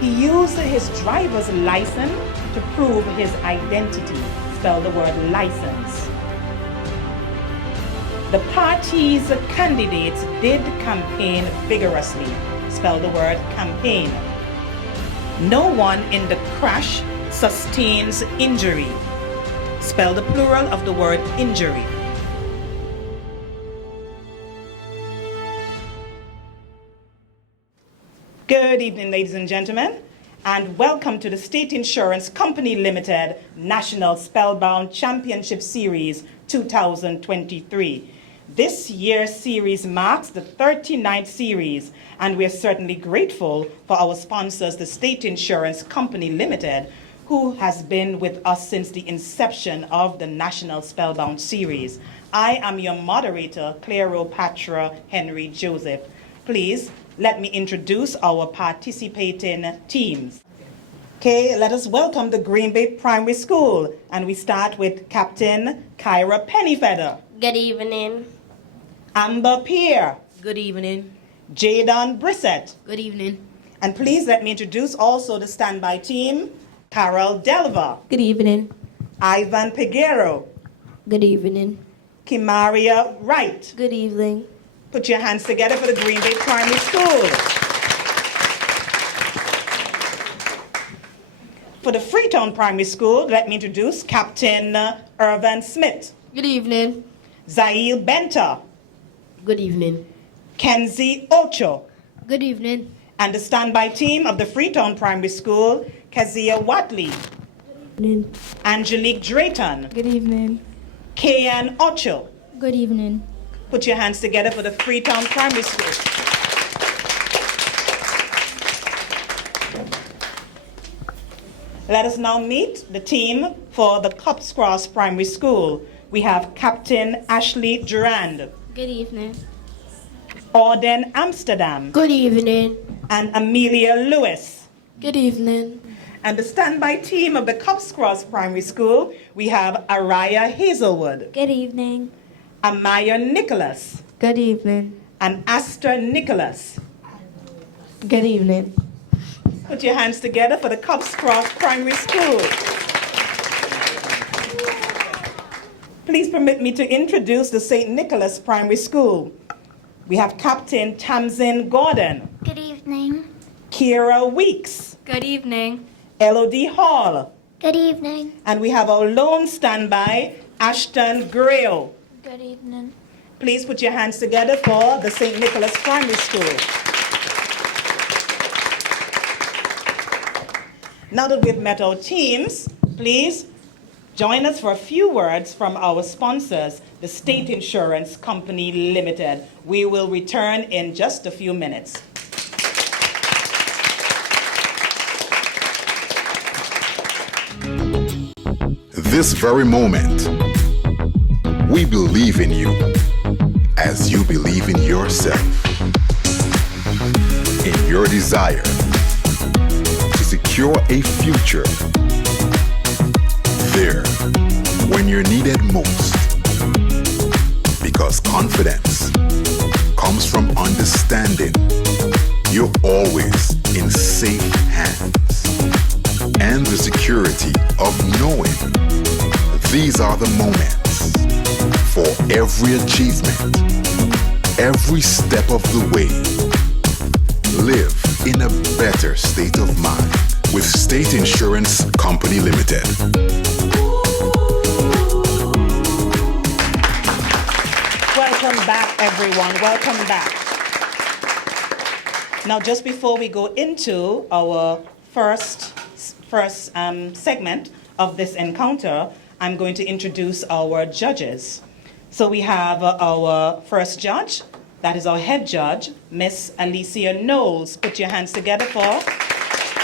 He used his driver's license to prove his identity. Spell the word license. The party's candidates did campaign vigorously. Spell the word campaign. No one in the crash sustains injury. Spell the plural of the word injury. Good evening, ladies and gentlemen, and welcome to the State Insurance Company Limited National Spellbound Championship Series 2023. This year's series marks the 39th series, and we are certainly grateful for our sponsors, the State Insurance Company Limited, who has been with us since the inception of the National Spellbound Series. I am your moderator, Cleopatra Henry Joseph. Please let me introduce our participating teams. Okay, let us welcome the Green Bay Primary School, and we start with Captain Kyra Pennyfeather. Good evening. Amber Pierre. Good evening. Jadon Brissett. Good evening. And please let me introduce also the standby team, Carol Delva. Good evening. Ivan Peguero. Good evening. Kimaria Wright. Good evening. Put your hands together for the Green Bay Primary School. For the Freetown Primary School, let me introduce Captain Irvin Smith. Good evening. Zail Benta. Good evening. Kenzie Ocho. Good evening. And the standby team of the Freetown Primary School, Kezia Watley. Good evening. Angelique Drayton. Good evening. Kayan Ocho. Good evening. Put your hands together for the Freetown Primary School. Let us now meet the team for the Cups Cross Primary School. We have Captain Ashley Durand, Good evening. Auden Amsterdam, Good evening. and Amelia Lewis. Good evening. And the standby team of the Cups Cross Primary School, we have Araya Hazelwood, Good evening. Amaya Nicholas, Good evening. and Astor Nicholas. Good evening. Put your hands together for the Cups Cross Primary School. Please permit me to introduce the St. Nicholas Primary School. We have Captain Tamsin Gordon, Good evening. Kira Weeks, Good evening. Elodie Hall, Good evening. and we have our lone standby, Ashton Grail. Good evening. Please put your hands together for the St. Nicholas Primary School. Now that we've met our teams, please join us for a few words from our sponsors, the State Insurance Company Limited. We will return in just a few minutes. This very moment, we believe in you as you believe in yourself, in your desire to secure a future there when you're needed most. Because confidence comes from understanding you're always in safe hands, and the security of knowing these are the moments for every achievement, every step of the way. Live in a better state of mind with State Insurance Company Limited. Welcome back, everyone. Welcome back. Now, just before we go into our first segment of this encounter, I'm going to introduce our judges. So we have our first judge, that is our head judge, Miss Alicia Knowles. Put your hands together for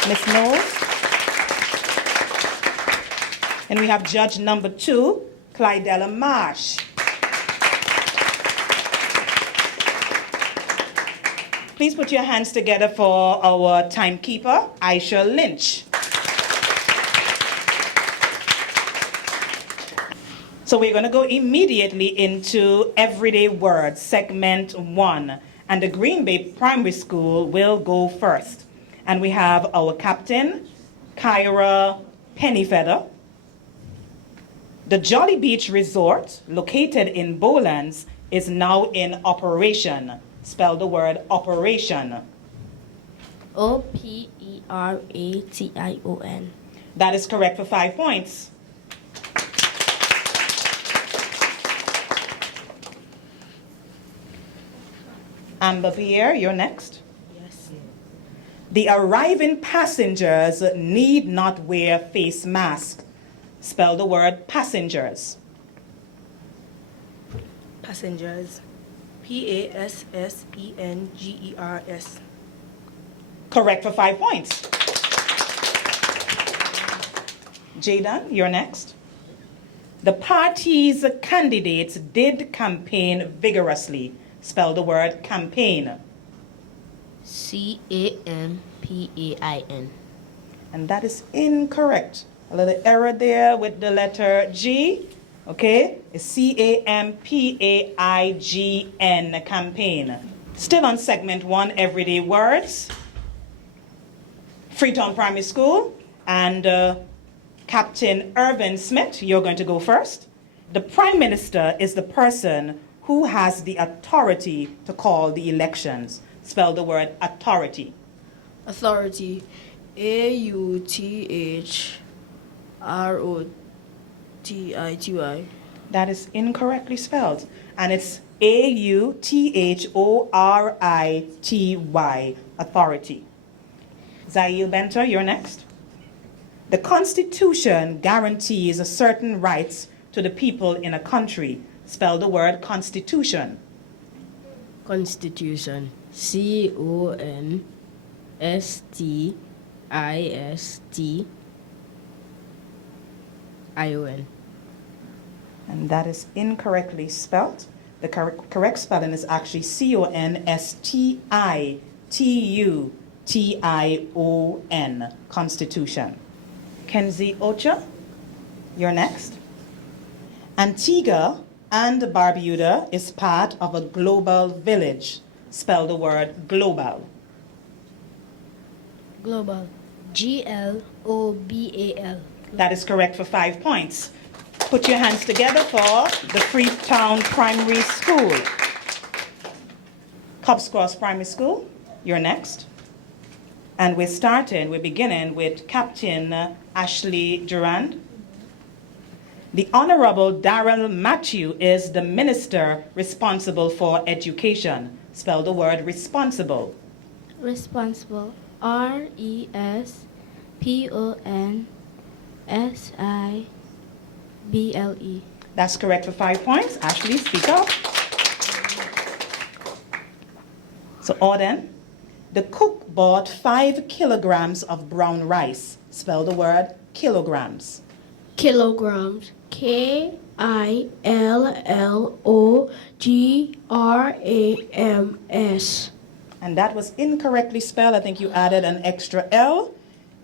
Miss Knowles. And we have judge number 2, Clydella Marsh. Please put your hands together for our timekeeper, Aisha Lynch. So we're going to go immediately into Everyday Words, segment 1. And the Green Bay Primary School will go first. And we have our captain, Kyra Pennyfeather. The Jolly Beach Resort, located in Bowlands, is now in operation. Spell the word operation. Operation. That is correct for 5 points. Amber Pierre, you're next. Yes. The arriving passengers need not wear face mask. Spell the word passengers. Passengers. Passengers. Correct for 5 points. Jaden, you're next. The party's candidates did campaign vigorously. Spell the word campaign. Campaign. And that is incorrect. A little error there with the letter G. Okay? It's campaign, campaign. Still on segment 1, everyday words. Freetown Primary School. And Captain Irvin Smith, you're going to go first. The Prime Minister is the person who has the authority to call the elections. Spell the word authority. Authority. AUTHROTITY. That is incorrectly spelled. And it's AUTHORITY, authority. Zail Benter, you're next. The Constitution guarantees certain rights to the people in a country. Spell the word constitution. Constitution. CONSTITION. And that is incorrectly spelled. The correct spelling is actually CONSTITUTION, Constitution. Kenzie Ocha, you're next. Antigua and Barbuda is part of a global village. Spell the word global. Global. GLOBAL. That is correct for 5 points. Put your hands together for the Freetown Primary School. Cubs Cross Primary School, you're next. And we're beginning with Captain Ashley Durand. The Honorable Darrell Matthew is the Minister responsible for education. Spell the word responsible. Responsible. RESPONSIBLE. That's correct for 5 points. Ashley, speak up. So, Auden, the cook bought 5 kilograms of brown rice. Spell the word kilograms. Kilograms. KILLOGRAMS. And that was incorrectly spelled. I think you added an extra L.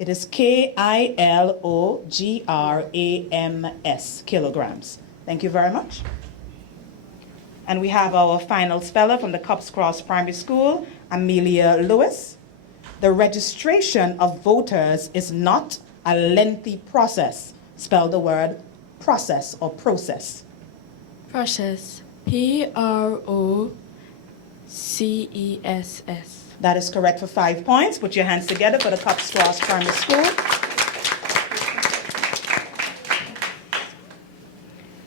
It is KILOGRAMS, kilograms. Thank you very much. And we have our final speller from the Cubs Cross Primary School, Amelia Lewis. The registration of voters is not a lengthy process. Spell the word process or process. Process. PROCESS. That is correct for 5 points. Put your hands together for the Cubs Cross Primary School.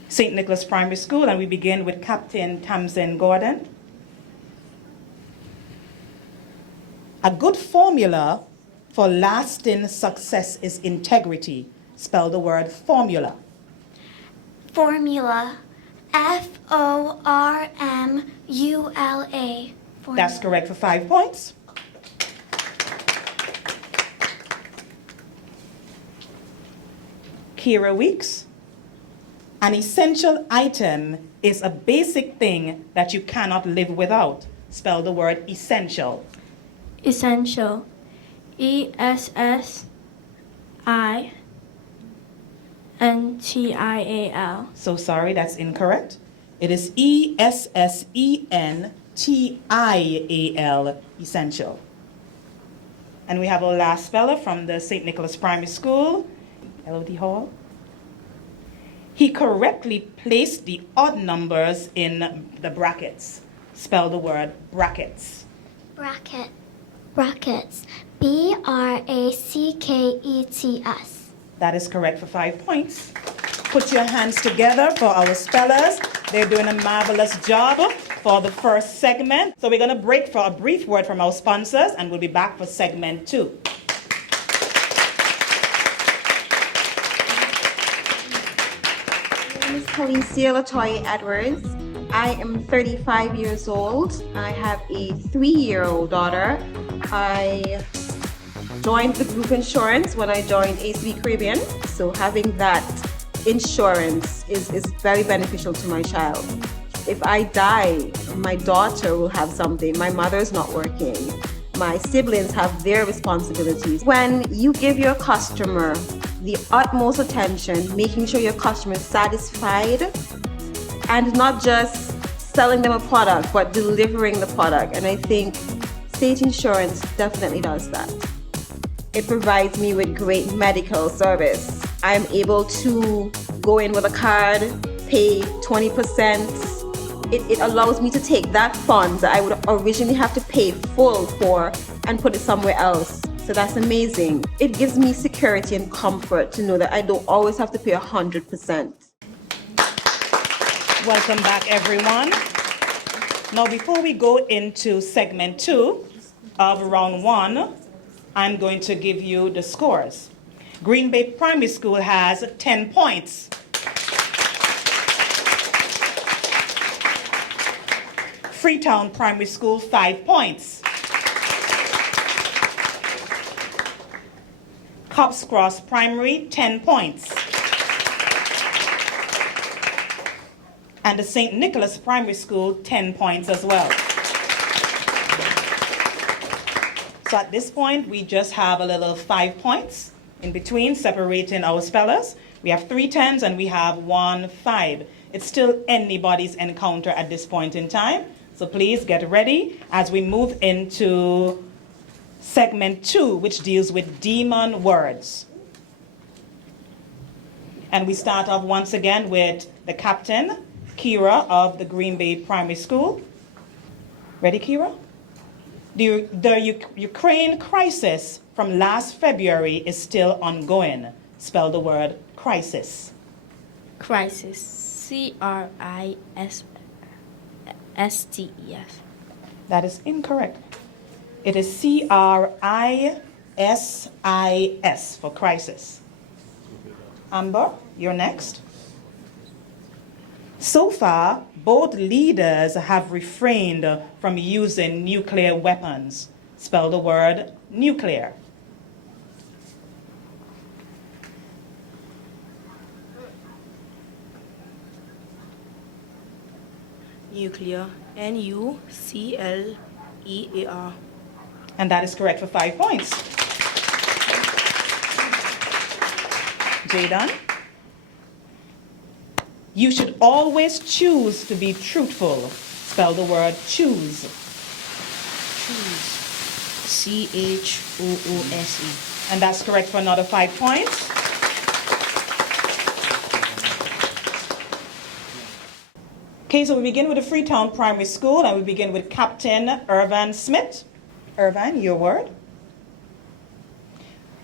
St. Nicholas Primary School, and we begin with Captain Tamsin Gordon. A good formula for lasting success is integrity. Spell the word formula. Formula. FORMULA. That's correct for 5 points. Kira Weeks. An essential item is a basic thing that you cannot live without. Spell the word essential. Essential. ESSINTIAL. So sorry, that's incorrect. It is ESSENTIAL, essential. And we have our last speller from the St. Nicholas Primary School, Elodie Hall. He correctly placed the odd numbers in the brackets. Spell the word brackets. Bracket. Brackets. Brackets. That is correct for 5 points. Put your hands together for our spellers. They're doing a marvelous job for the first segment. So we're going to break for a brief word from our sponsors, and we'll be back for segment 2. My name is Khaleesi Latoya Edwards. I am 35 years old. I have a 3-year-old daughter. I joined the group insurance when I joined ACB Caribbean. So having that insurance is very beneficial to my child. If I die, my daughter will have something. My mother's not working. My siblings have their responsibilities. When you give your customer the utmost attention, making sure your customer is satisfied, and not just selling them a product, but delivering the product. And I think State Insurance definitely does that. It provides me with great medical service. I'm able to go in with a card, pay 20%. It allows me to take that funds that I would originally have to pay full for and put it somewhere else. So that's amazing. It gives me security and comfort to know that I don't always have to pay 100%. Welcome back, everyone. Now, before we go into segment 2 of round 1, I'm going to give you the scores. Green Bay Primary School has 10 points. Freetown Primary School, 5 points. Cobbs Cross Primary, 10 points. And the St. Nicholas Primary School, 10 points as well. So at this point, we just have a little 5 points in between, separating our spellers. We have 3 10s and we have 1 5. It's still anybody's encounter at this point in time. So please get ready as we move into segment 2, which deals with demon words. And we start off once again with the captain, Kira of the Green Bay Primary School. Ready, Kira? The Ukraine crisis from last February is still ongoing. Spell the word crisis. Crisis. CRISSTEF. That is incorrect. It is CRISIS for crisis. Amber, you're next. So far, both leaders have refrained from using nuclear weapons. Spell the word nuclear. Nuclear. NUCLEAR. And that is correct for 5 points. Jayden? You should always choose to be truthful. Spell the word choose. Choose. CHOOSE. And that's correct for another 5 points. Okay, so we begin with the Freetown Primary School, and we begin with Captain Irvan Smith. Irvan, your word.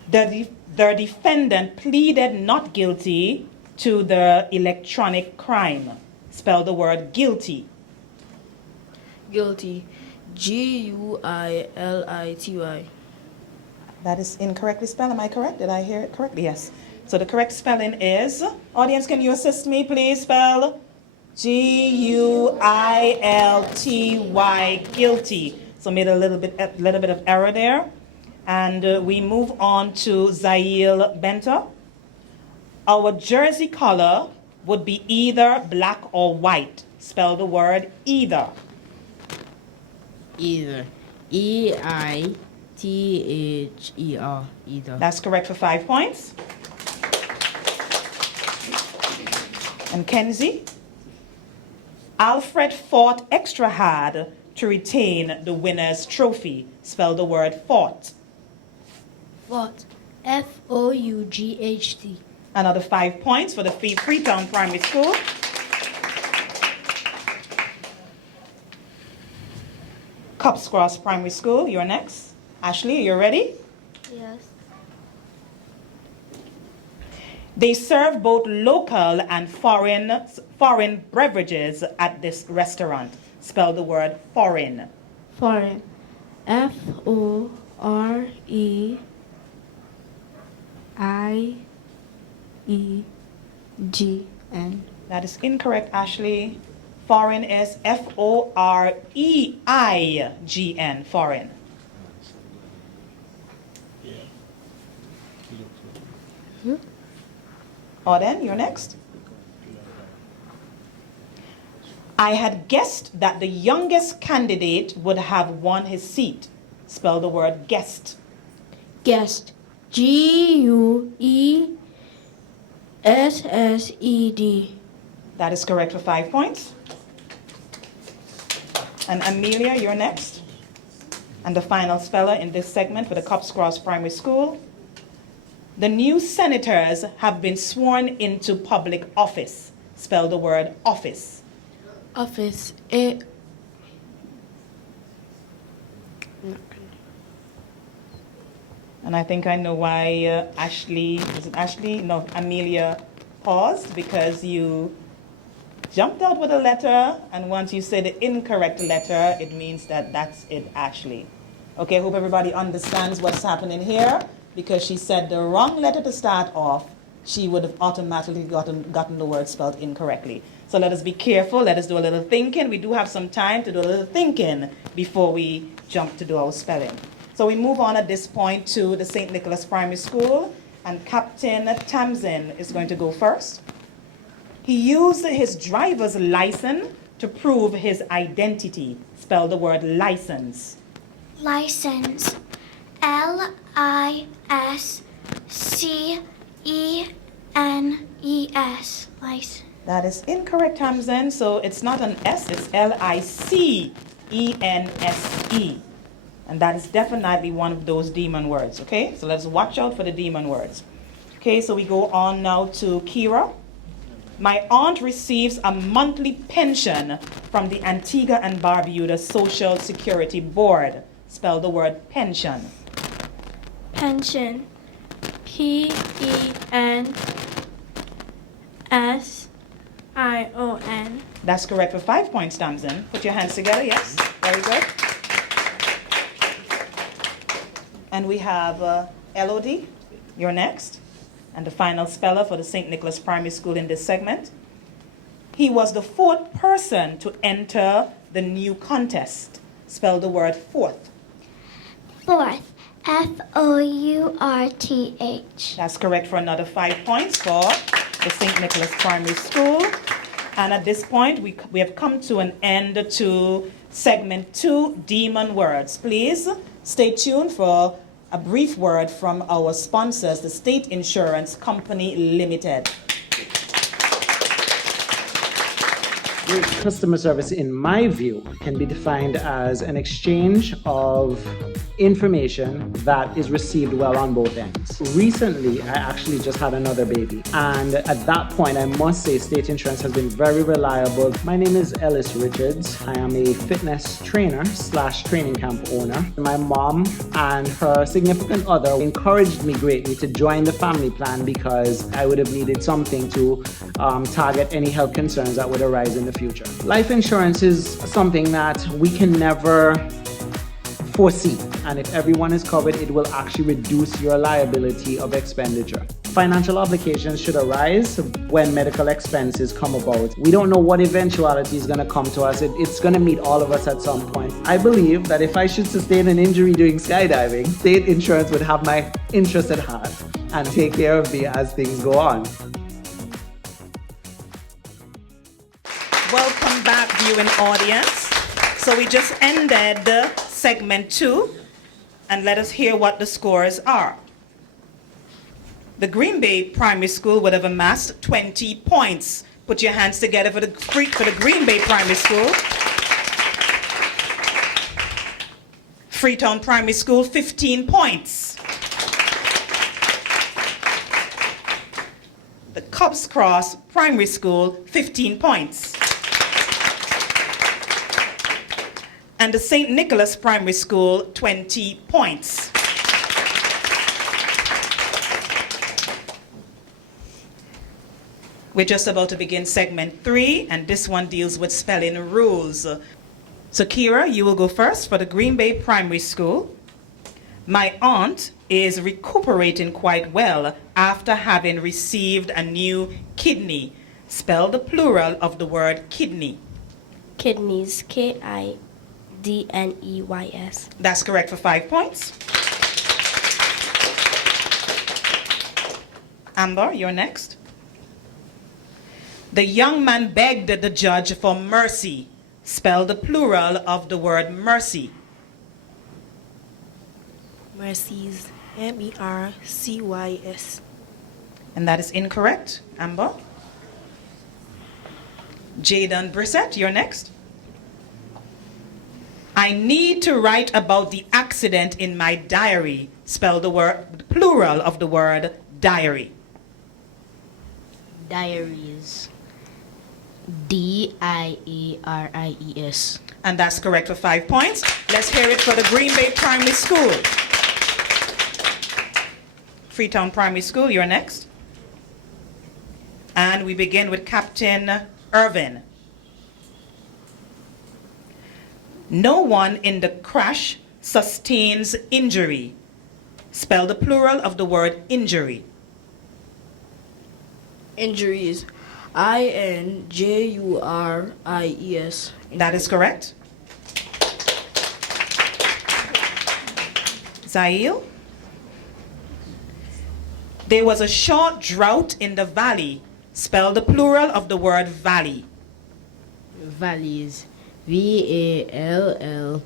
The defendant pleaded not guilty to the electronic crime. Spell the word guilty. Guilty. GUILITY. That is incorrectly spelled. Am I correct? Did I hear it correctly? Yes. So the correct spelling is, audience, can you assist me, please? Spell GUILTY, guilty. So made a little bit of error there. And we move on to Zail Benta. Our jersey color would be either black or white. Spell the word either. Either. EITHER. Either. That's correct for 5 points. And Kenzie? Alfred fought extra hard to retain the winner's trophy. Spell the word fought. What? Foughtd. Another 5 points for the Freetown Primary School. Cups Cross Primary School, you're next. Ashley, you're ready? Yes. They serve both local and foreign beverages at this restaurant. Spell the word foreign. Foreign. Foreign. That is incorrect, Ashley. Foreign is Foreign, foreign. Auden, you're next. I had guessed that the youngest candidate would have won his seat. Spell the word guessed. Guest. Guessed. That is correct for 5 points. And Amelia, you're next. And the final speller in this segment for the Cups Cross Primary School. The new senators have been sworn into public office. Spell the word office. Office. And I think I know why Amelia paused, because you jumped out with a letter, and once you say the incorrect letter, it means that that's it, Ashley. Okay, I hope everybody understands what's happening here, because she said the wrong letter to start off, she would have automatically gotten the word spelled incorrectly. So let us be careful, let us do a little thinking. We do have some time to do a little thinking before we jump to do our spelling. So we move on at this point to the St. Nicholas Primary School, and Captain Tamsin is going to go first. He used his driver's license to prove his identity. Spell the word license. License. License. License. That is incorrect, Tamsin. So it's not an S, it's License. And that is definitely one of those demon words, okay? So let's watch out for the demon words. Okay, so we go on now to Kira. My aunt receives a monthly pension from the Antigua and Barbuda Social Security Board. Spell the word pension. Pension. Pension. That's correct for 5 points, Tamsin. Put your hands together, yes? Very good. And we have Elodie, you're next. And the final speller for the St. Nicholas Primary School in this segment. He was the 4th person to enter the new contest. Spell the word fourth. Fourth. Fourth. That's correct for another 5 points for the St. Nicholas Primary School. And at this point, we have come to an end to segment 2, demon words. Please stay tuned for a brief word from our sponsors, the State Insurance Company Limited. Great customer service, in my view, can be defined as an exchange of information that is received well on both ends. Recently, I actually just had another baby, and at that point, I must say State Insurance has been very reliable. My name is Ellis Richards. I am a fitness trainer / training camp owner. My mom and her significant other encouraged me greatly to join the family plan because I would have needed something to target any health concerns that would arise in the future. Life insurance is something that we can never foresee, and if everyone is covered, it will actually reduce your liability of expenditure. Financial obligations should arise when medical expenses come about. We don't know what eventuality is going to come to us. It's going to meet all of us at some point. I believe that if I should sustain an injury doing skydiving, State Insurance would have my interest at heart and take care of me as things go on. Welcome back, viewing audience. So we just ended segment 2, and let us hear what the scores are. The Green Bay Primary School would have amassed 20 points. Put your hands together for the Green Bay Primary School. Freetown Primary School, 15 points. the Cubs Cross Primary School 15 points. And the St. Nicholas Primary School 20 points. We're just about to begin segment 3, and this one deals with spelling rules. So Kira, you will go first for the Green Bay Primary School. My aunt is recuperating quite well after having received a new kidney. Spell the plural of the word kidney. Kidneys. Kidneys. That's correct for 5 points. Amber, you're next. The young man begged the judge for mercy. Spell the plural of the word mercy. Mercies. MERCYS. And that is incorrect. Amber. Jaden Brissett, you're next. I need to write about the accident in my diary. Spell the plural of the word diary. Diaries. DIARIES. And that's correct for 5 points. Let's hear it for the Green Bay Primary School. Freetown Primary School, you're next. And we begin with Captain Irvin. No one in the crash sustains injury. Spell the plural of the word injury. Injuries. INJURIES. That is correct. Zail. There was a short drought in the valley. Spell the plural of the word valley. Valleys. VALLIES.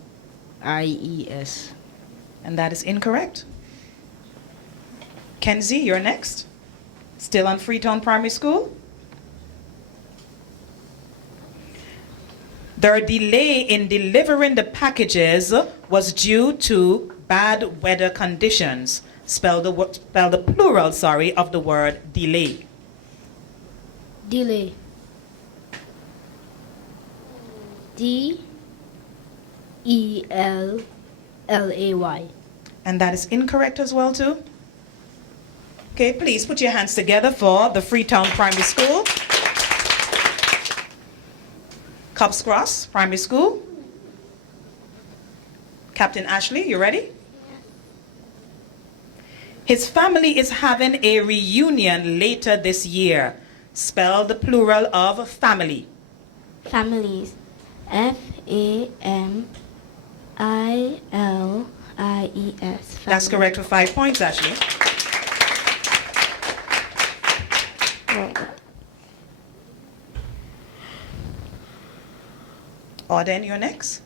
And that is incorrect. Kenzie, you're next. Still on Freetown Primary School. Their delay in delivering the packages was due to bad weather conditions. Spell the plural, of the word delay. Delay. DELLAY. And that is incorrect as well too. Okay, please put your hands together for the Freetown Primary School. Cubs Cross Primary School. Captain Ashley, you ready? His family is having a reunion later this year. Spell the plural of family. Families. FAMILIES. That's correct for 5 points, Ashley. Auden, you're next.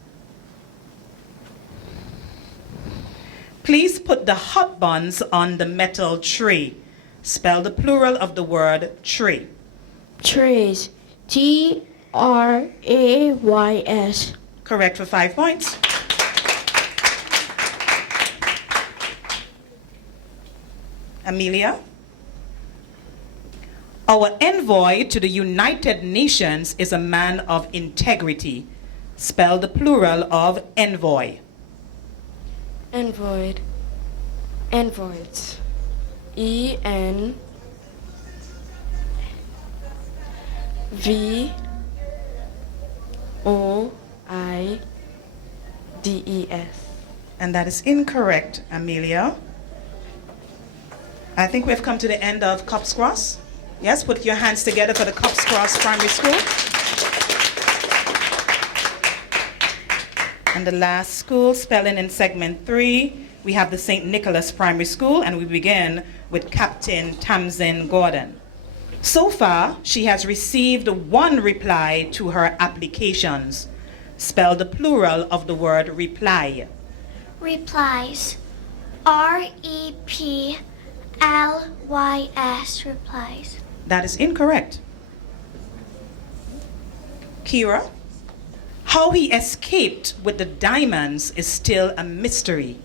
Please put the hot buns on the metal tray. Spell the plural of the word tray. Trays. TRAYS. Correct for 5 points. Amelia. Our envoy to the United Nations is a man of integrity. Spell the plural of envoy. Envoyed. Envoys. ENVOYES. And that is incorrect, Amelia. I think we've come to the end of Cubs Cross. Yes, put your hands together for the Cubs Cross Primary School. And the last school, spelling in segment 3, we have the St. Nicholas Primary School, and we begin with Captain Tamsin Gordon. So far, she has received 1 reply to her applications. Spell the plural of the word reply. Replies. REPLYS. Replies. That is incorrect. Kira, how he escaped with the diamonds is still a mystery.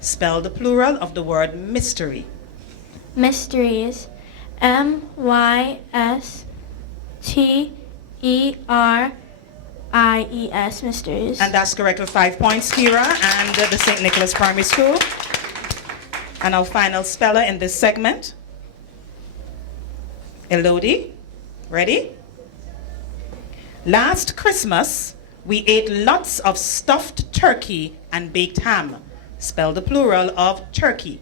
Spell the plural of the word mystery. Mysteries. MYSTERIES, Mysteries. And that's correct with 5 points, Kira, and the St. Nicholas Primary School. And our final speller in this segment, Elodie. Ready? Last Christmas, we ate lots of stuffed turkey and baked ham. Spell the plural of turkey.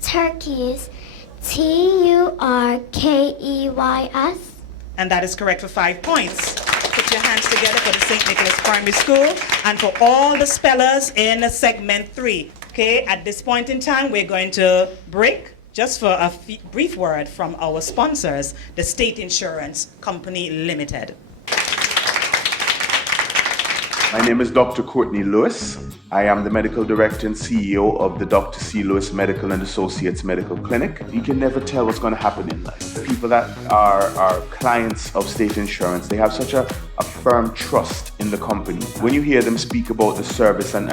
Turkeys. TURKEYS. And that is correct for 5 points. Put your hands together for the St. Nicholas Primary School and for all the spellers in segment 3. Okay, at this point in time, we're going to break just for a brief word from our sponsors, the State Insurance Company Limited. My name is Dr. Courtney Lewis. I am the Medical Director and CEO of the Dr. C. Lewis Medical and Associates Medical Clinic. You can never tell what's going to happen in life. People that are clients of state insurance, they have such a firm trust in the company. When you hear them speak about the service and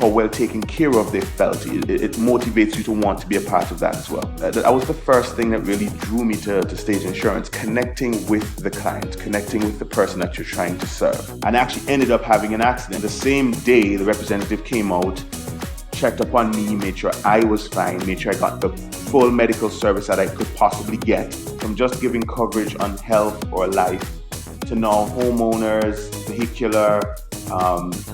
how well taken care of they felt, it motivates you to want to be a part of that as well. That was the first thing that really drew me to state insurance, connecting with the client, connecting with the person that you're trying to serve. And I actually ended up having an accident. The same day, the representative came out, checked up on me, made sure I was fine, made sure I got the full medical service that I could possibly get, from just giving coverage on health or life to now homeowners, vehicular,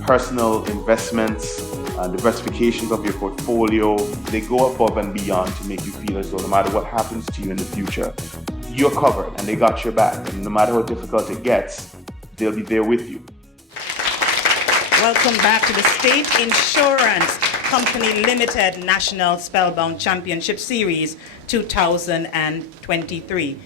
personal investments, diversifications of your portfolio. They go above and beyond to make you feel as though no matter what happens to you in the future, you're covered and they got your back. And no matter how difficult it gets, they'll be there with you. Welcome back to the State Insurance Company Limited National Spellbound Championship Series 2023.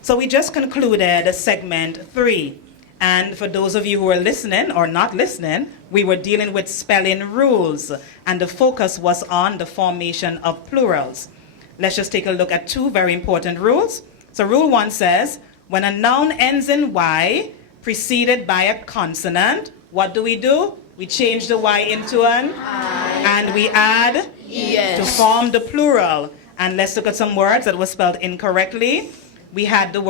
So we just concluded segment 3. And for those of you who are listening or not listening, we were dealing with spelling rules, and the focus was on the formation of plurals. Let's just take a look at 2 very important rules. So rule 1 says, when a noun ends in Y preceded by a consonant, what do? We change the Y into an I, and we add Yes. to form the plural. And let's look at some words that were spelled incorrectly. We had the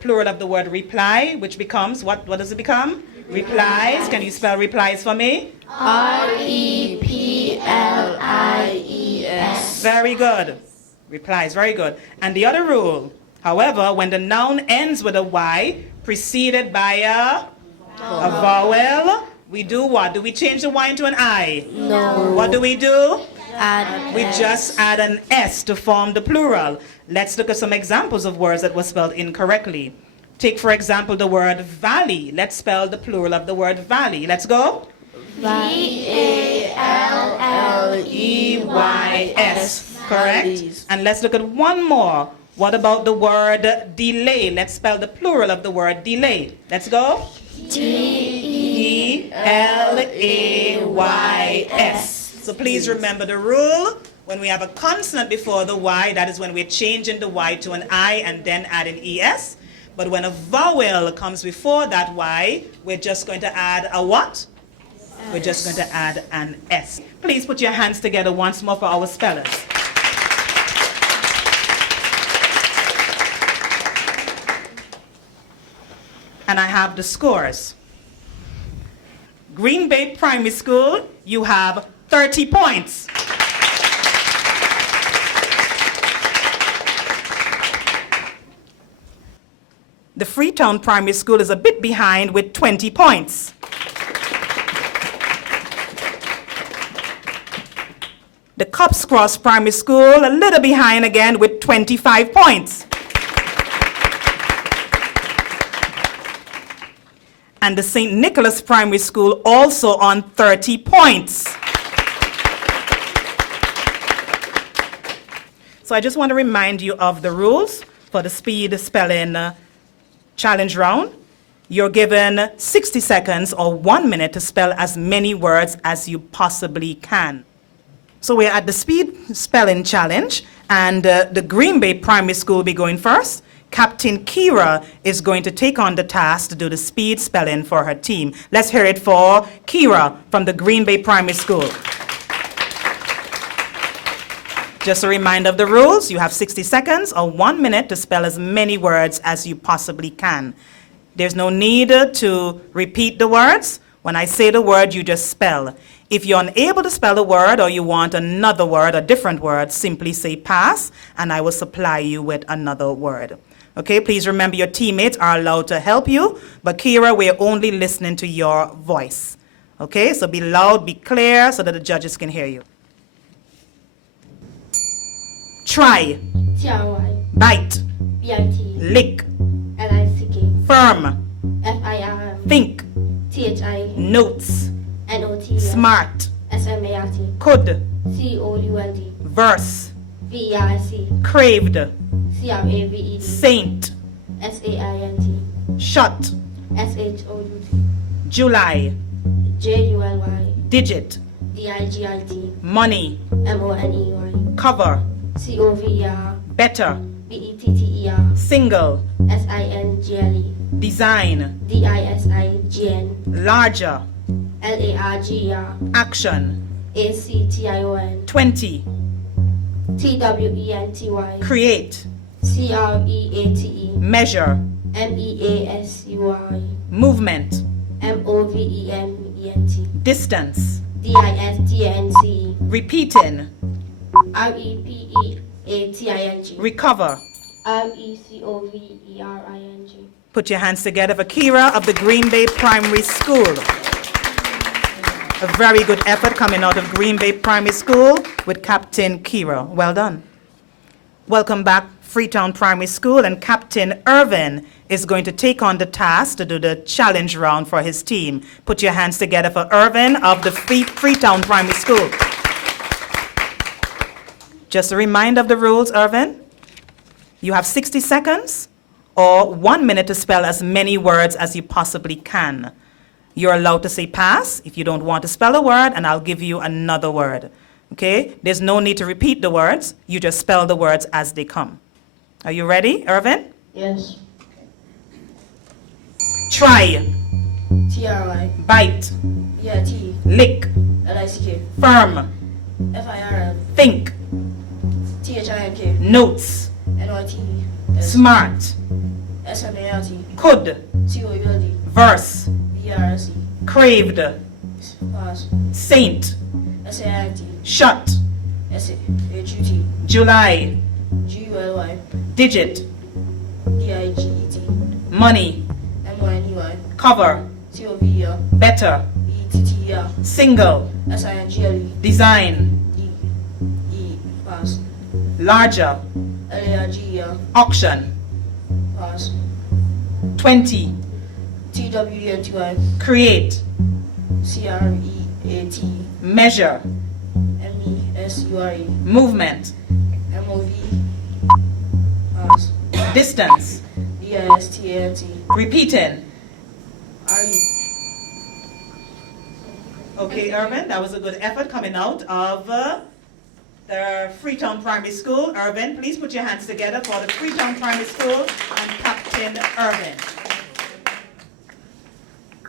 plural of the word reply, which becomes, what does it become? Replies. Can you spell replies for me? REPLIES. Very good. Replies, very good. And the other rule, however, when the noun ends with a Y preceded by a vowel, we do what? Do we change the Y into an I? No. What do? Add We just add an S to form the plural. Let's look at some examples of words that were spelled incorrectly. Take, for example, the word valley. Let's spell the plural of the word valley. Let's go. VALLEYS. Correct? Valleys. And let's look at one more. What about the word delay? Let's spell the plural of the word delay. Let's go. DELAYS. So please remember the rule. When we have a consonant before the Y, that is when we're changing the Y to an I and then adding ES. But when a vowel comes before that Y, we're just going to add a what? We're just going to add an S. Please put your hands together once more for our spellers. And I have the scores. Green Bay Primary School, you have 30 points. The Freetown Primary School is a bit behind with 20 points. The Copps Cross Primary School, a little behind again with 25 points. And the St. Nicholas Primary School also on 30 points. So I just want to remind you of the rules for the speed spelling challenge round. You're given 60 seconds or 1 minute to spell as many words as you possibly can. So we're at the speed spelling challenge, and the Green Bay Primary School will be going first. Captain Kira is going to take on the task to do the speed spelling for her team. Let's hear it for Kira from the Green Bay Primary School. Just a reminder of the rules. You have 60 seconds or 1 minute to spell as many words as you possibly can. There's no need to repeat the words. When I say the word, you just spell. If you're unable to spell a word or you want another word, a different word, simply say pass, and I will supply you with another word. Okay, please remember your teammates are allowed to help you, but Kira, we're only listening to your voice. Okay, so be loud, be clear, so that the judges can hear you. Try, T-R-Y. bite, B-I-T. lick, L-I-C-K. firm, F-I-R-M. think, T-H-I. notes, N-O-T. smart, S-M-A-R-T. could, C-O-U-L-D. verse, V-E-R-S-E. craved, C-R-A-V-E-D. saint, S-A-I-N-T. shut, S-H-O-U-T. July, J-U-L-Y. digit, D-I-G-I-T. money, M-O-N-E-Y. cover, C-O-V-E-R. better, B-E-T-T-E-R. single, S-I-N-G-L-E. design, D-I-S-I-G-N. larger, L-A-R-G-E-R. action, A-C-T-I-O-N. 20, T-W-E-N-T-Y. create, C-R-E-A-T-E. measure, M-E-A-S-U-R-E. movement, M-O-V-E-M-E-N-T. distance, D-I-S-T-A-N-C-E. repeating, R-E-P-E-A-T-I-N-G. recover. R-E-C-O-V-E-R-I-N-G. Put your hands together for Kira of the Green Bay Primary School. A very good effort coming out of Green Bay Primary School with Captain Kira. Well done. Welcome back, Freetown Primary School, and Captain Irvin is going to take on the task to do the challenge round for his team. Put your hands together for Irvin of the Freetown Primary School. Just a reminder of the rules, Irvin. You have 60 seconds or 1 minute to spell as many words as you possibly can. You're allowed to say pass if you don't want to spell a word, and I'll give you another word. Okay? There's no need to repeat the words. You just spell the words as they come. Are you ready, Irvin? Yes. Try, T-R-I. bite, B-I-T. lick, L-I-C-K. firm, F-I-R-M. think, T-H-I-N-K. notes, N-O-T. smart, S-M-A-R-T. could, C-O-U-L-D. verse, V-R-S-E. craved, Pass. saint, S-A-I-N-T. shut, S-H-U-T. July, G-U-L-Y. digit, D-I-G-E-T. money, M-O-N-E-Y. cover, C-O-V-E-R. better, B-E-T-T-E-R. single, S-I-N-G-L-E. design, D-E. Pass. larger, L-A-R-G-E-R. auction, Pass. 20, T-W-E-N-T-Y. create, C-R-E-A-T. measure, M-E-S-U-R-E. movement, M-O-V. Pass. distance, D-I-S-T-A-N-T. repeating. R-E. Okay, Irvin, that was a good effort coming out of the Freetown Primary School. Irvin, please put your hands together for the Freetown Primary School and Captain Irvin.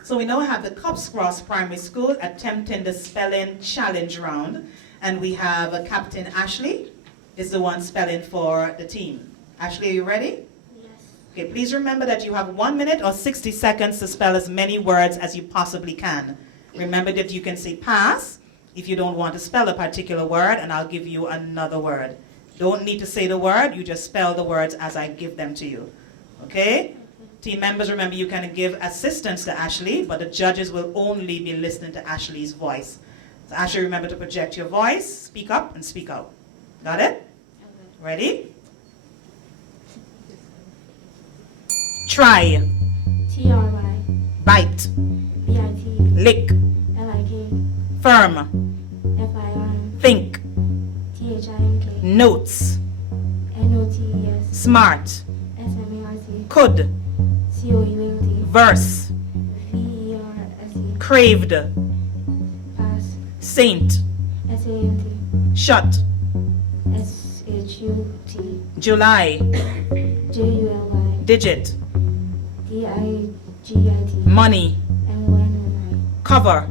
So we now have the Cops Cross Primary School attempting the spelling challenge round. And we have Captain Ashley is the one spelling for the team. Ashley, are you ready? Yes. Okay, please remember that you have 1 minute or 60 seconds to spell as many words as you possibly can. Remember that you can say pass if you don't want to spell a particular word, and I'll give you another word. Don't need to say the word, you just spell the words as I give them to you. Okay? Team members, remember you can give assistance to Ashley, but the judges will only be listening to Ashley's voice. So Ashley, remember to project your voice, speak up and speak out. Got it? Ready? Try, T-R-Y. bite, B-I-T. lick, L-I-K. firm, F-I-R-M. think, T-H-I-N-K. notes, N-O-T-E-S. smart, S-M-A-R-T. could, C-O-U-L-D. verse, V-E-R-S-E. craved, Pass. saint, S-A-N-T. shut, S-H-U-T. July, J-U-L-Y. digit, D-I-G-I-T. money, M-O-N-Y. cover,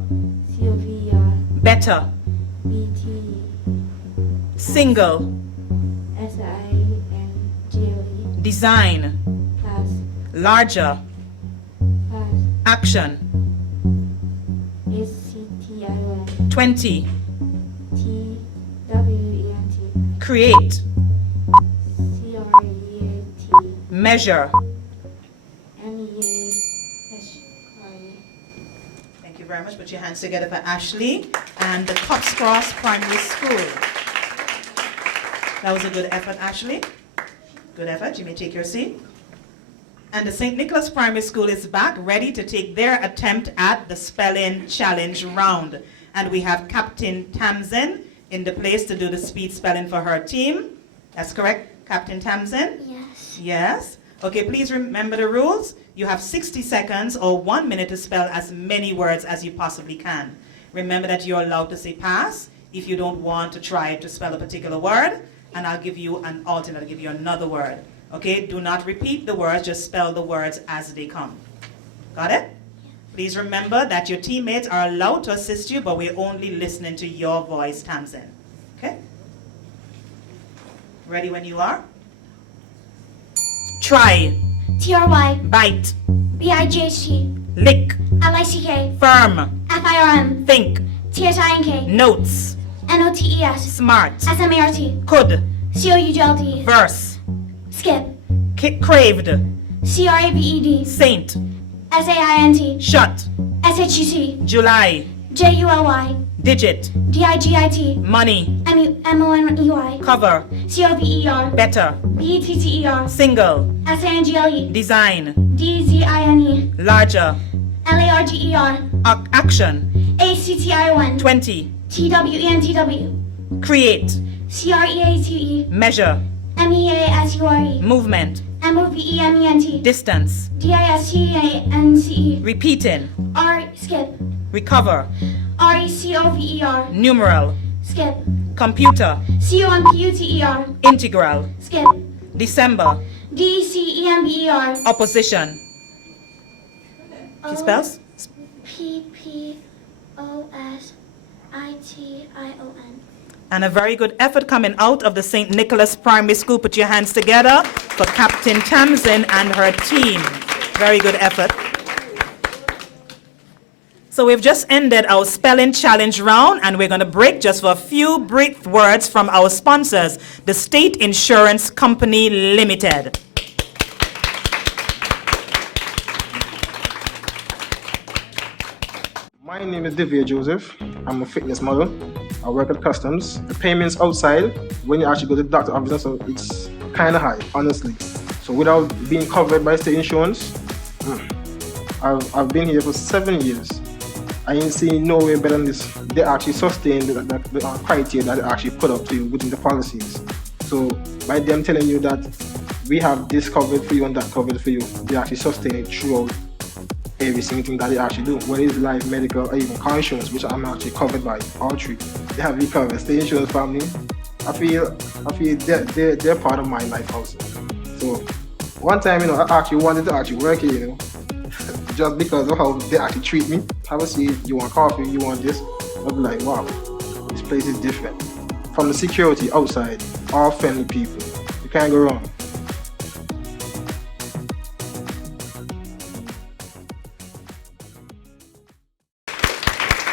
C-O-V-E-R. better, B-T. Single. SINGLE. Design. Pass. Larger. Pass. Action. SCTION. 20. TWENT. Create. CREAT. Measure. MEASURE. Thank you very much. Put your hands together for Ashley and the Cops Cross Primary School. That was a good effort, Ashley. Good effort. You may take your seat. And the St. Nicholas Primary School is back, ready to take their attempt at the spelling challenge round. And we have Captain Tamsin in the place to do the speed spelling for her team. That's correct, Captain Tamsin? Yes. Yes. Okay, please remember the rules. You have 60 seconds or 1 minute to spell as many words as you possibly can. Remember that you're allowed to say pass if you don't want to try to spell a particular word, and I'll give you an alternate, I'll give you another word. Okay, do not repeat the words, just spell the words as they come. Got it? Please remember that your teammates are allowed to assist you, but we're only listening to your voice, Tamsin. Okay? Ready when you are? Try. TRY. Bite. BIGHT. Lick. LICK. Firm. FIRM. Think. TSINK. Notes. NOTES. Smart. SMART. Could. COUGLD. Verse. Skip. Craved. CRABED. Saint. SAINT. Shut. SHUT. July. JULY. Digit. DIGIT. Money. MONEY. Cover. COVER. Better. BETTER. Single. SANGLE. Design. DZINE. Larger. LARGER. Action. ACTION. 20. TWENTW. Create. CREATE. Measure. MEASURE. Movement. MOVEMENT. Distance. DISTANCE. Repeating. R. Skip. Recover. RECOVER. Numeral. Skip. Computer. COMPUTER. Integral. Skip. December. DCEMBER. Opposition. She spells? PPOSITION. And a very good effort coming out of the St. Nicholas Primary School. Put your hands together for Captain Tamsin and her team. Very good effort. So we've just ended our spelling challenge round, and we're going to break just for a few brief words from our sponsors, the State Insurance Company Limited. My name is Divya Joseph. I'm a fitness model. I work at Customs. The payments outside, when you actually go to the doctor office, so it's kind of high, honestly. So without being covered by state insurance, I've been here for 7 years. I ain't seen no way better than this. They actually sustain the criteria that they actually put up to you within the policies. So by them telling you that we have this covered for you and that covered for you, they actually sustain it throughout every single thing that they actually do, whether it's life, medical, or even car insurance, which I'm actually covered by, all three. They have me covered. State insurance family, I feel they're part of my life also. So one time, I actually wanted to actually work here, just because of how they actually treat me. Have a seat, you want coffee, you want this. I'll be like, wow, this place is different. From the security outside, all friendly people. You can't go wrong.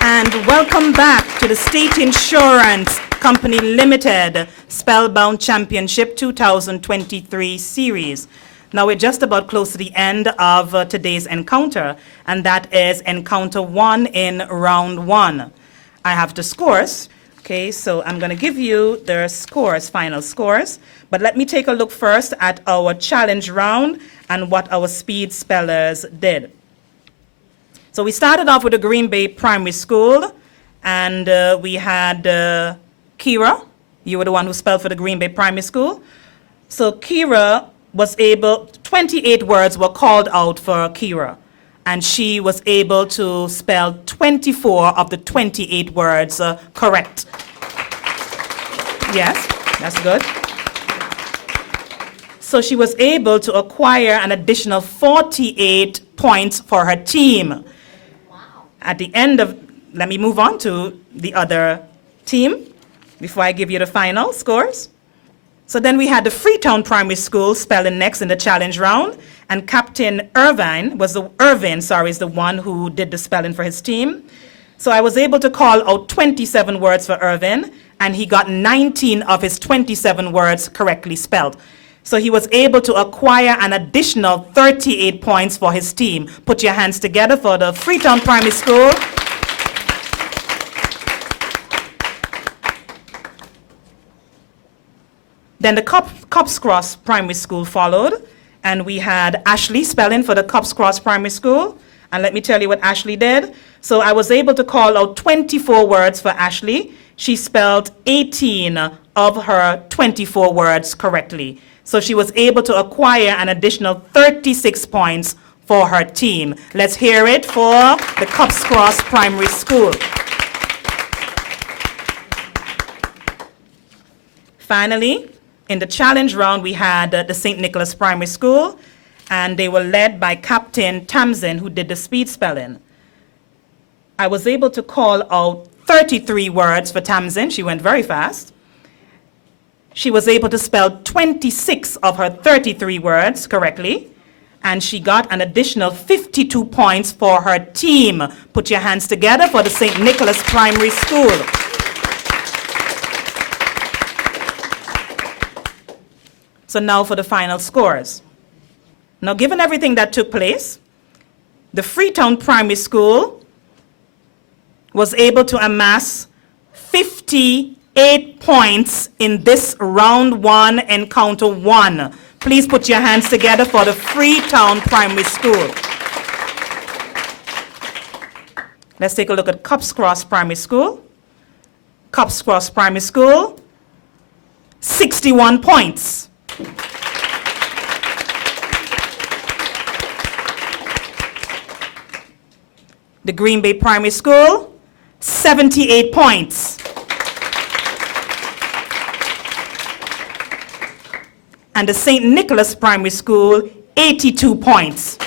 And welcome back to the State Insurance Company Limited Spellbound Championship 2023 series. Now we're just about close to the end of today's encounter, and that is encounter 1 in round 1. I have the scores. Okay, so I'm going to give you the scores, final scores, but let me take a look first at our challenge round and what our speed spellers did. So we started off with the Green Bay Primary School, and we had Kira. You were the one who spelled for the Green Bay Primary School. So Kira was able, 28 words were called out for Kira, and she was able to spell 24 of the 28 words correct. Yes, that's good. So she was able to acquire an additional 48 points for her team. At the end of, let me move on to the other team. before I give you the final scores. So then we had the Freetown Primary School spelling next in the challenge round, and Captain Irvin is the one who did the spelling for his team. So I was able to call out 27 words for Irvin, and he got 19 of his 27 words correctly spelled. So he was able to acquire an additional 38 points for his team. Put your hands together for the Freetown Primary School. Then the Cops Cross Primary School followed, and we had Ashley spelling for the Cops Cross Primary School. And let me tell you what Ashley did. So I was able to call out 24 words for Ashley. She spelled 18 of her 24 words correctly. So she was able to acquire an additional 36 points for her team. Let's hear it for the Cops Cross Primary School. Finally, in the challenge round, we had the St. Nicholas Primary School, and they were led by Captain Tamsin, who did the speed spelling. I was able to call out 33 words for Tamsin. She went very fast. She was able to spell 26 of her 33 words correctly, and she got an additional 52 points for her team. Put your hands together for the St. Nicholas Primary School. So now for the final scores. Now, given everything that took place, the Freetown Primary School was able to amass 58 points in this round one, encounter one. Please put your hands together for the Freetown Primary School. Let's take a look at Cops Cross Primary School. Cops Cross Primary School, 61 points. The Green Bay Primary School, 78 points. And the St. Nicholas Primary School, 82 points.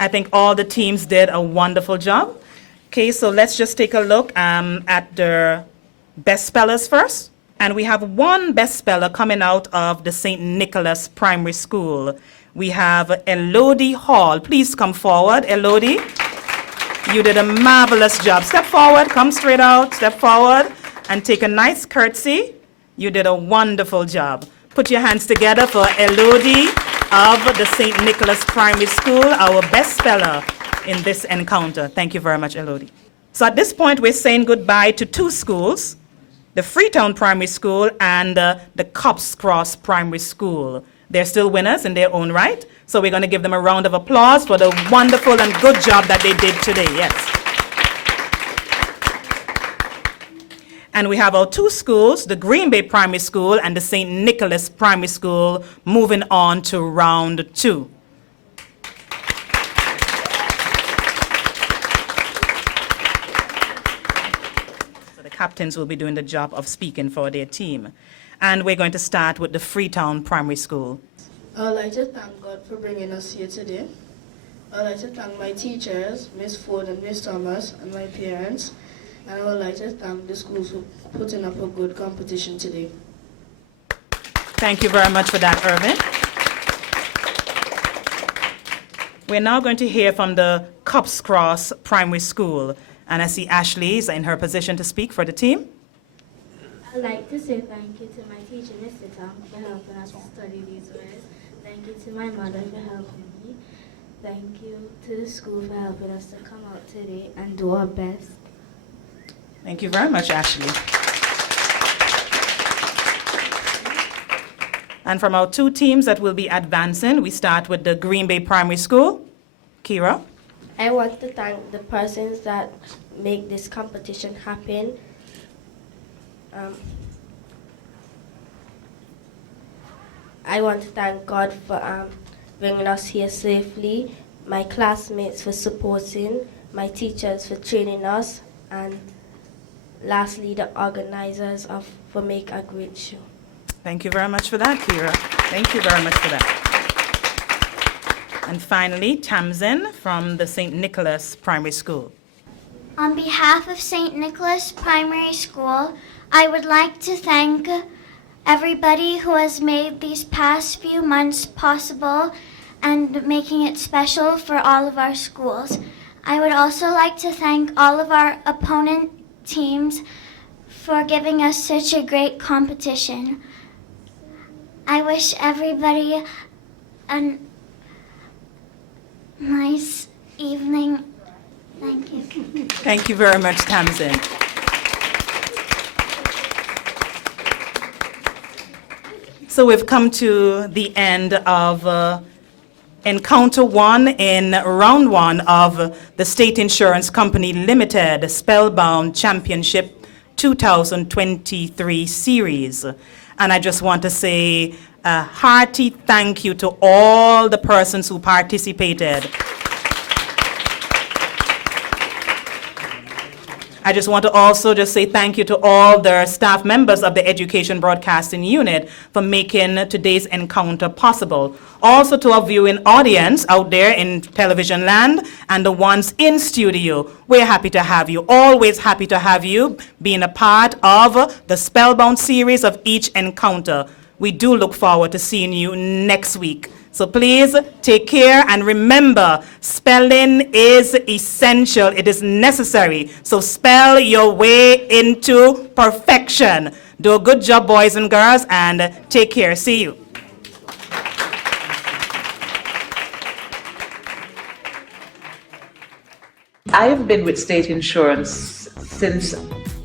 I think all the teams did a wonderful job. Okay, so let's just take a look at the best spellers first. And we have one best speller coming out of the St. Nicholas Primary School. We have Elodie Hall. Please come forward, Elodie. You did a marvelous job. Step forward, come straight out, step forward, and take a nice curtsy. You did a wonderful job. Put your hands together for Elodie of the St. Nicholas Primary School, our best speller in this encounter. Thank you very much, Elodie. So at this point, we're saying goodbye to two schools, the Freetown Primary School and the Cops Cross Primary School. They're still winners in their own right, so we're going to give them a round of applause for the wonderful and good job that they did today, yes. And we have our two schools, the Green Bay Primary School and the St. Nicholas Primary School, moving on to round two. So the captains will be doing the job of speaking for their team. And we're going to start with the Freetown Primary School. I would like to thank God for bringing us here today. I would like to thank my teachers, Miss Ford and Miss Thomas, and my parents. And I would like to thank the schools for putting up a good competition today. Thank you very much for that, Irvin. We're now going to hear from the Cops Cross Primary School. And I see Ashley is in her position to speak for the team. I'd like to say thank you to my teacher, Mr. Tom, for helping us to study these words. Thank you to my mother for helping me. Thank you to the school for helping us to come out today and do our best. Thank you very much, Ashley. And from our two teams that will be advancing, we start with the Green Bay Primary School. Kira. I want to thank the persons that make this competition happen. I want to thank God for bringing us here safely, my classmates for supporting, my teachers for training us, and lastly, the organizers for make a great show. Thank you very much for that, Kira. Thank you very much for that. And finally, Tamsin from the St. Nicholas Primary School. On behalf of St. Nicholas Primary School, I would like to thank everybody who has made these past few months possible and making it special for all of our schools. I would also like to thank all of our opponent teams for giving us such a great competition. I wish everybody a nice evening. Thank you. Thank you very much, Tamsin. So we've come to the end of Encounter 1 in Round 1 of the State Insurance Company Limited Spellbound Championship 2023 series. And I just want to say a hearty thank you to all the persons who participated. I just want to also just say thank you to all the staff members of the Education Broadcasting Unit for making today's encounter possible. Also to our viewing audience out there in television land and the ones in studio, we're happy to have you, always happy to have you being a part of the Spellbound series of each encounter. We do look forward to seeing you next week. So please take care and remember, spelling is essential. It is necessary. So spell your way into perfection. Do a good job, boys and girls, and take care. See you. I have been with State Insurance since,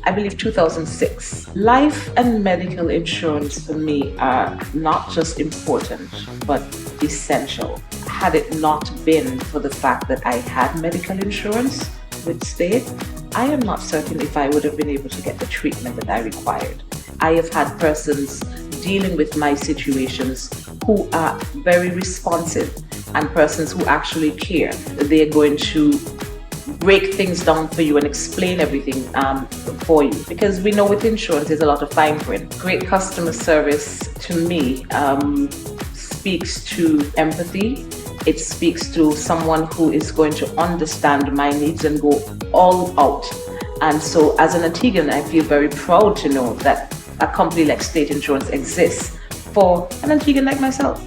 I believe, 2006. Life and medical insurance for me are not just important, but essential. Had it not been for the fact that I had medical insurance with State, I am not certain if I would have been able to get the treatment that I required. I have had persons dealing with my situations who are very responsive and persons who actually care. They're going to break things down for you and explain everything for you, because we know with insurance there's a lot of fine print. Great customer service to me speaks to empathy. It speaks to someone who is going to understand my needs and go all out. And so as an Antiguan, I feel very proud to know that a company like State Insurance exists for an Antiguan like myself.